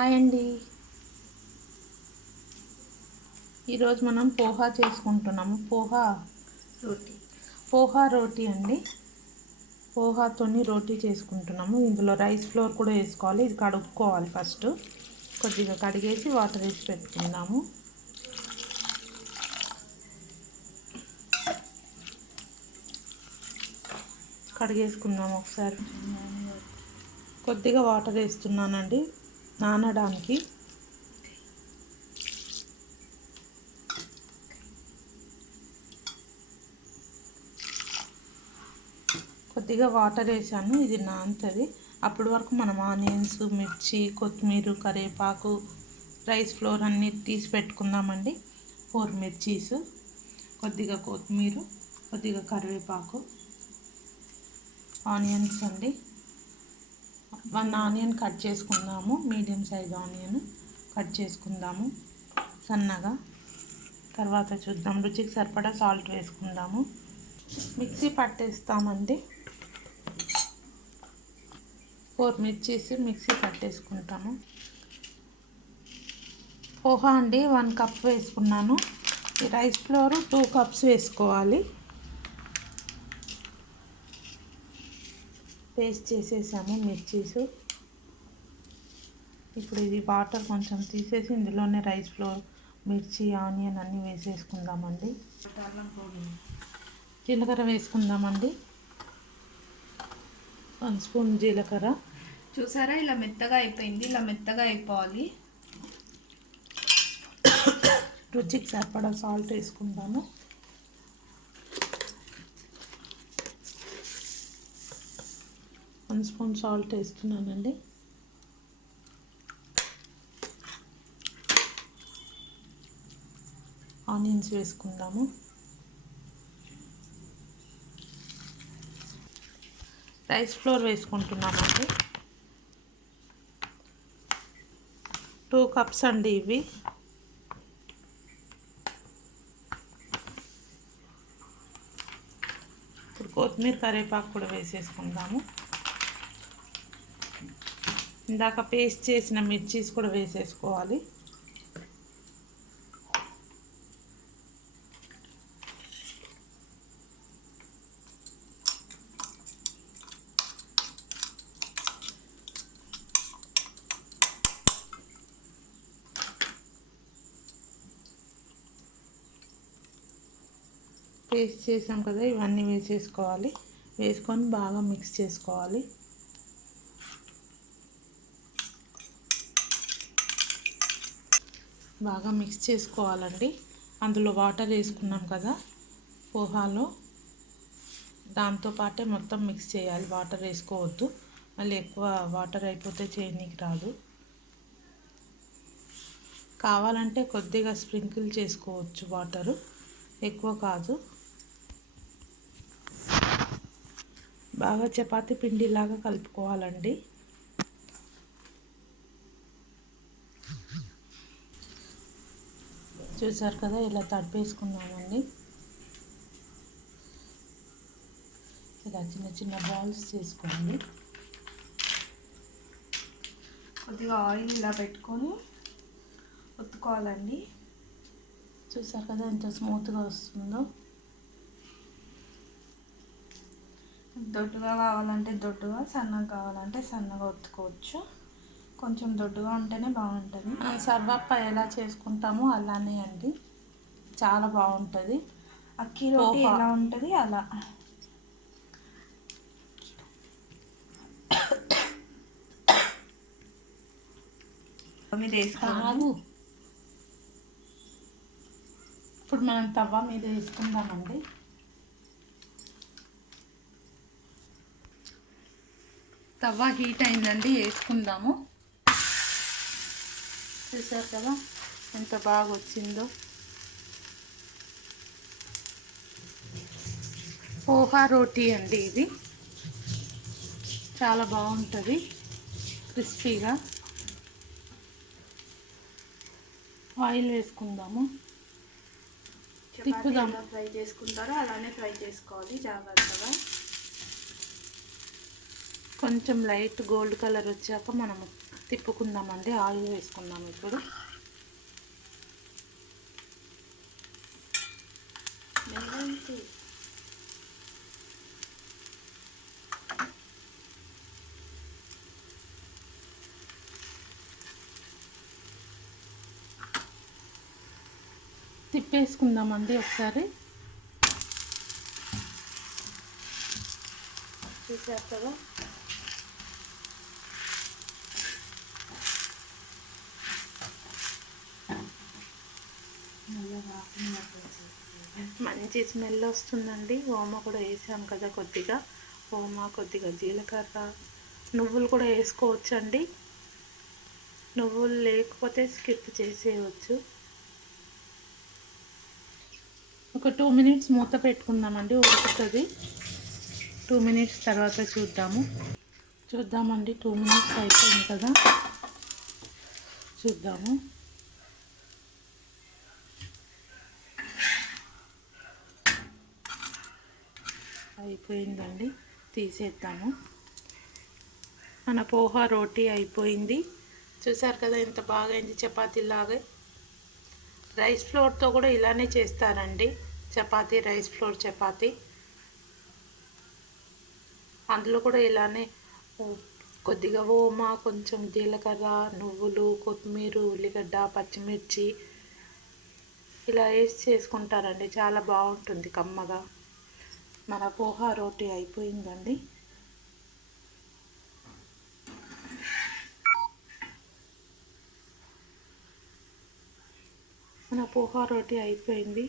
Hi అండి. ఈరోజు మనం పోహా చేసుకుంటున్నాము. పోహా రోటీ అండి. పోహాతోని రోటీ చేసుకుంటున్నాము. ఇందులో రైస్ ఫ్లోర్ కూడా వేసుకోవాలి. ఇది కడుక్కోవాలి. ఫస్ట్ కొద్దిగా కడిగేసి వాటర్ వేసి పెట్టుకుందాము. కడిగేసుకుందాము ఒకసారి. కొద్దిగా వాటర్ వేస్తున్నానండి నానడానికి. కొద్దిగా వాటర్ వేసాను, ఇది నానుతుంది. అప్పటి వరకు మనం ఆనియన్స్, మిర్చి, కొత్తిమీర, కరివేపాకు, రైస్ ఫ్లోర్ అన్నీ తీసి పెట్టుకుందామండి. 4 మిర్చీస్, కొద్దిగా కొత్తిమీర, కొద్దిగా కరివేపాకు, ఆనియన్స్ అండి. 1 ఆనియన్ కట్ చేసుకుందాము. మీడియం సైజ్ ఆనియన్ కట్ చేసుకుందాము సన్నగా. తర్వాత చూద్దాం. రుచికి సరిపడా సాల్ట్ వేసుకుందాము. మిక్సీ పట్టేస్తామండి. 4 మిర్చీస్ మిక్సీ పట్టేసుకుంటాము. పోహా అండి 1 కప్ వేసుకున్నాను. ఈ రైస్ ఫ్లోర్ 2 కప్స్ వేసుకోవాలి. పేస్ట్ చేసేసాము మిర్చీస్. ఇప్పుడు ఇది వాటర్ కొంచెం తీసేసి ఇందులోనే రైస్ ఫ్లోర్, మిర్చి, ఆనియన్ అన్నీ వేసేసుకుందామండి. జీలకర్ర వేసుకుందామండి. 1 స్పూన్ జీలకర్ర. చూసారా, ఇలా మెత్తగా అయిపోయింది. ఇలా మెత్తగా అయిపోవాలి. రుచికి సరిపడా సాల్ట్ వేసుకుందాము. వన్ స్పూన్ సాల్ట్ వేస్తున్నానండి. ఆనియన్స్ వేసుకుందాము. రైస్ ఫ్లోర్ వేసుకుంటున్నామండి. 2 కప్స్ అండి ఇవి. ఇప్పుడు కొత్తిమీర, కరివేపాకు కూడా వేసేసుకుందాము. ఇందాక పేస్ట్ చేసిన మిర్చీస్ కూడా వేసేసుకోవాలి. పేస్ట్ చేసాం కదా, ఇవన్నీ వేసేసుకోవాలి. వేసుకొని బాగా మిక్స్ చేసుకోవాలి. బాగా మిక్స్ చేసుకోవాలండి. అందులో వాటర్ వేసుకున్నాం కదా పోహాలో, దాంతోపాటే మొత్తం మిక్స్ చేయాలి. వాటర్ వేసుకోవద్దు, మళ్ళీ ఎక్కువ వాటర్ అయిపోతే చేయనీకి రాదు. కావాలంటే కొద్దిగా స్ప్రింకిల్ చేసుకోవచ్చు, వాటరు ఎక్కువ కాదు. బాగా చపాతీ పిండిలాగా కలుపుకోవాలండి. చూసారు కదా, ఇలా తడిపేసుకున్నామండి. ఇలా చిన్న చిన్న బాల్స్ చేసుకోండి. కొద్దిగా ఆయిల్ ఇలా పెట్టుకొని ఒత్తుకోవాలండి. చూసారు కదా ఎంత స్మూత్గా వస్తుందో. దొడ్డుగా కావాలంటే దొడ్డుగా, సన్నగా కావాలంటే సన్నగా ఒత్తుకోవచ్చు. కొంచెం దొడ్డుగా ఉంటేనే బాగుంటుంది. సర్వప్ప ఎలా చేసుకుంటామో అలానే అండి, చాలా బాగుంటుంది. అక్కీ రోటీ ఎలా ఉంటుంది అలా. మీద వేసుకోవాలి. ఇప్పుడు మనం తవ్వ మీద వేసుకుందామండి. తవ్వ హీట్ అయిందండి, వేసుకుందాము. చూసారు కదా ఎంత బాగా వచ్చిందో. పోహా రోటీ అండి ఇది, చాలా బాగుంటుంది క్రిస్పీగా. ఆయిల్ వేసుకుందాము. తిప్పుదాం. ఫ్రై చేసుకుంటారో అలానే ఫ్రై చేసుకోవాలి జాగ్రత్తగా. కొంచెం లైట్ గోల్డ్ కలర్ వచ్చాక మనము తిప్పుకుందామండి. ఆయిల్ వేసుకుందాం ఇప్పుడు. తిప్పేసుకుందామండి ఒకసారి. చూసారు కదా, మంచి స్మెల్ వస్తుందండి. ఓమ కూడా వేసాం కదా, కొద్దిగా ఓమ, కొద్దిగా జీలకర్ర, నువ్వులు కూడా వేసుకోవచ్చండి. నువ్వులు లేకపోతే స్కిప్ చేసేయవచ్చు. ఒక 2 మినిట్స్ మూత పెట్టుకుందామండి, ఉడుకుతుంది. 2 మినిట్స్ తర్వాత చూద్దామండి. 2 మినిట్స్ అయిపోయింది కదా, చూద్దాము. అయిపోయిందండి, తీసేద్దాము. మన పోహా రోటీ అయిపోయింది. చూసారు కదా ఎంత బాగా అయింది, చపాతీలాగా. రైస్ ఫ్లోర్తో కూడా ఇలానే చేస్తారండి చపాతీ, రైస్ ఫ్లోర్ చపాతీ. అందులో కూడా ఇలానే కొద్దిగా ఓమ, కొంచెం జీలకర్ర, నువ్వులు, కొత్తిమీర, ఉల్లిగడ్డ, పచ్చిమిర్చి ఇలా వేసి చేసుకుంటారండి. చాలా బాగుంటుంది కమ్మగా. మన పోహా రోటీ అయిపోయిందండి. మన పోహా రోటీ అయిపోయింది.